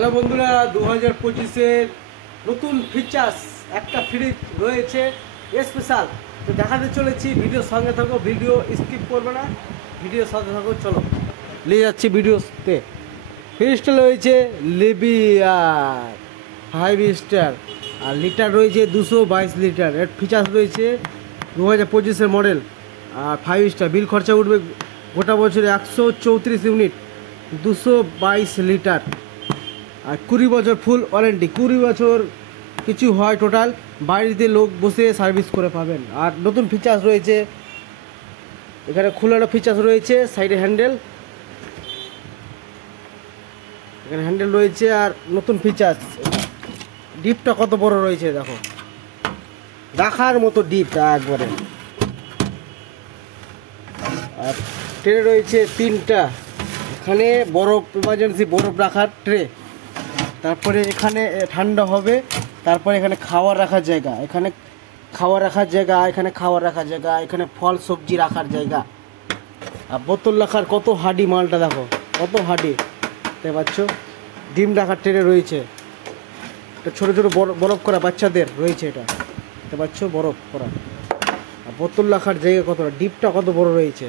Hello বন্ধুরা, 2025-এর নতুন features একটা ফ্রিজ রয়েছে স্পেশাল। তো দেখাতে চলেছি, ভিডিওর সঙ্গে থাকো, ভিডিও স্কিপ করবে না, ভিডিওর সাথে থাকো। চলো নিয়ে যাচ্ছি ভিডিওতে। ফ্রিজটা রয়েছে লিবিয়ার 5 স্টার, আর লিটার রয়েছে 222 লিটার। এর ফিচার্স রয়েছে 2025-এর মডেল, আর 5 স্টার। বিল খরচা উঠবে গোটা বছরে 134 ইউনিট, 222 লিটার, আর 20 বছর ফুল ওয়ারেন্টি। 20 বছর কিছু হয় টোটাল, বাড়িতে লোক বসে সার্ভিস করে পাবেন। আর নতুন ফিচার্স রয়েছে এখানে, খোলানো ফিচার্স রয়েছে, সাইডে হ্যান্ডেল, এখানে হ্যান্ডেল রয়েছে। আর নতুন ফিচার্স, ডিপটা কত বড় রয়েছে দেখো, রাখার মতো ডিপটা একবারে। আর ট্রে রয়েছে 3টা, এখানে বরফ, ইমার্জেন্সি বরফ রাখার ট্রে। তারপরে এখানে ঠান্ডা হবে, তারপরে এখানে খাওয়ার রাখার জায়গা, এখানে খাওয়ার রাখার জায়গা, এখানে খাওয়ার রাখার জায়গা, এখানে ফল সবজি রাখার জায়গা। আর বোতল রাখার কত হাডি মালটা দেখো, কত হাডি দেখতে পাচ্ছ। ডিম রাখার ট্রে রয়েছে, এটা ছোটো ছোটো বরফ করা বাচ্চাদের রয়েছে, এটা দেখতে পাচ্ছ বরফ করা। আর বোতল রাখার জায়গা কতটা, ডিপটা কত বড় রয়েছে।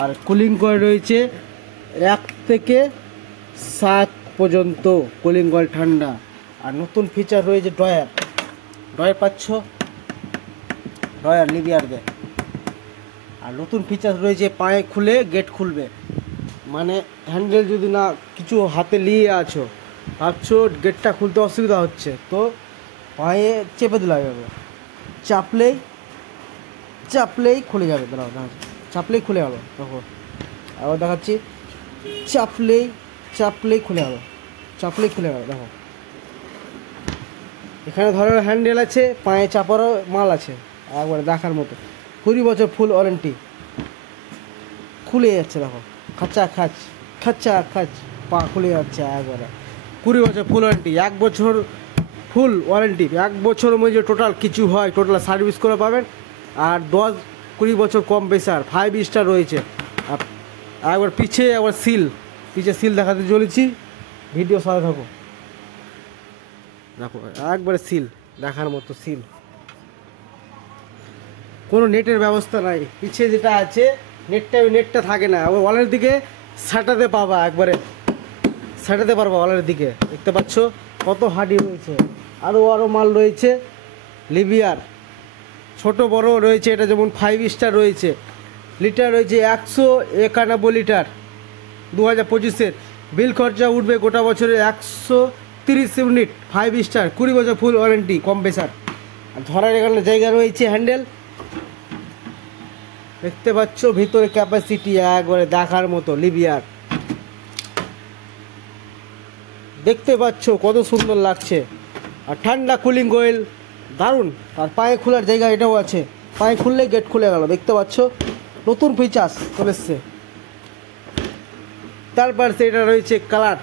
আর কুলিং কয়েল রয়েছে 1 থেকে 7 পর্যন্ত কুলিং কয়েল ঠান্ডা। আর নতুন ফিচার রয়েছে ড্রয়ার, ড্রয়ার পাচ্ছ, ড্রয়ার লিবিয়ার দেয়। আর নতুন ফিচার রয়েছে পায়ে খুলে গেট খুলবে, মানে হ্যান্ডেল যদি না কিছু হাতে নিয়ে আছো, ভাবছো গেটটা খুলতে অসুবিধা হচ্ছে, তো পায়ে চেপে দিলে যাবে, চাপলেই খুলে যাবে। দাঁড়াও, চাপলেই খুলে গেলো, দেখো আবার দেখাচ্ছি, চাপলেই খুলে গেলো, দেখো। এখানে ধরো হ্যান্ডেল আছে, পায়ে চাপারও মাল আছে, একবারে দেখার মতো। 20 বছর ফুল ওয়ারেন্টি, খুলে যাচ্ছে দেখো, খাচ্চা খাচ পা খুলে যাচ্ছে একবারে। 20 বছর ফুল ওয়ারেন্টি, 1 বছর ফুল ওয়ারেন্টি, 1 বছরের মধ্যে টোটাল কিছু হয় টোটাল সার্ভিস করে পাবেন। আর 10-20 বছর কম প্রেসার, 5 স্টার রয়েছে। আর একবার পিছে সিল দেখাতে চলেছি, ভিডিও সাথে থাকো, দেখো একবারে সিল দেখার মতো সিল। কোনো নেটের ব্যবস্থা নাই, পিছে যেটা আছে নেটটা থাকে না, ওই ওয়ালের দিকে সাটাতে পাবা, একবারে সাটাতে পারবা ওয়ালের দিকে। দেখতে পাচ্ছ কত হাডি রয়েছে। আরও মাল রয়েছে লিবিয়ার, ছোট বড় রয়েছে। এটা যেমন 5 স্টার রয়েছে, লিটার রয়েছে 191 লিটার 2025-এর। বিল খরচা উঠবে গোটা বছরে 130 ইউনিট, 5 স্টার, 20 বছর ফুল ওয়ারেন্টি, কম প্রেসার। আর ধরার এখানে জায়গা রয়েছে, হ্যান্ডেল দেখতে পাচ্ছ, ভিতরে ক্যাপাসিটি একবারে দেখার মতো লিবিয়ার। দেখতে পাচ্ছ কত সুন্দর লাগছে। আর ঠান্ডা কুলিং কয়েল দারুণ। আর পায়ে খোলার জায়গা এটাও আছে, পায়ে খুললে গেট খুলে গেল, দেখতে পাচ্ছ। নতুন ফিচার্স চলে এসছে। তারপর সেটা রয়েছে কালার,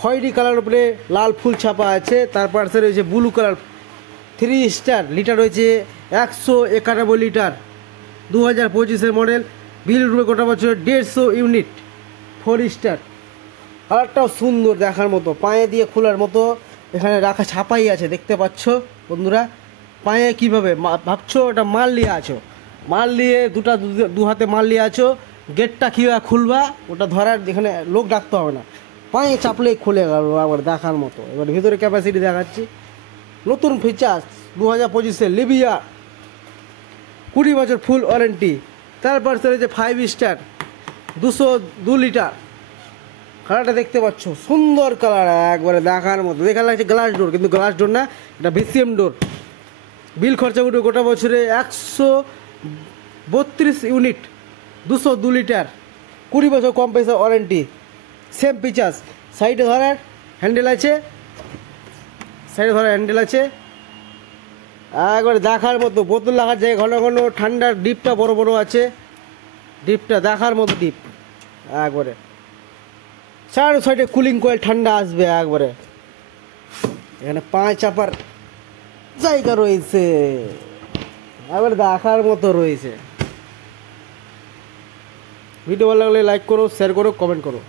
খয়েরি কালার উপরে লাল ফুল ছাপা আছে। তারপর সে রয়েছে ব্লু কালার, 3 স্টার, লিটার রয়েছে 191 লিটার, 2025-এর মডেল। বিল উঠবে গোটা বছর 150 ইউনিট, 4 স্টার। কালারটাও সুন্দর দেখার মতো, পায়ে দিয়ে খোলার মতো। এখানে রাখা ছাপাই আছে, দেখতে পাচ্ছ বন্ধুরা। পায়ে কীভাবে ভাবছো, ওটা মাল নিয়ে আছো, দু হাতে মাল নিয়ে আছো, গেটটা কীভাবে খুলবা ওটা ধরার, এখানে লোক ডাকতে হবে না, পায়ে চাপলেই খুলে গেল, আবার দেখার মতো। এবার ভিতরে ক্যাপাসিটি দেখাচ্ছি। নতুন ফিচার্স 2025-এর লিবিয়া, 20 বছর ফুল ওয়ারেন্টি। তারপর রয়েছে 5 স্টার, 202 লিটার। কালারটা দেখতে পাচ্ছ, সুন্দর কালার একবারে দেখার মতো। দেখা লাগছে গ্লাস ডোর, কিন্তু গ্লাস ডোর না, এটা ভিসিএম ডোর। বিল খরচা উঠবে গোটা বছরে 132 ইউনিট, 202 লিটার, 20 বছর কম প্রেসার ওয়ারেন্টি, সেম ফিচার্স। সাইডে ধরার হ্যান্ডেল আছে, একবারে দেখার মতো। বোতল রাখার জায়গা, ঘন ঘন ঠান্ডার ডিপটা বড় বড় আছে, ডিপটা দেখার মতো ডিপ একবারে। চার সাইডে কুলিং কয়েল ঠান্ডা আসবে একবারে। এখানে পায়ে চাপার জায়গা রয়েছে, একবারে দেখার মতো রয়েছে। ভিডিও ভালো লাগলে লাইক করো, শেয়ার করো, কমেন্ট করো।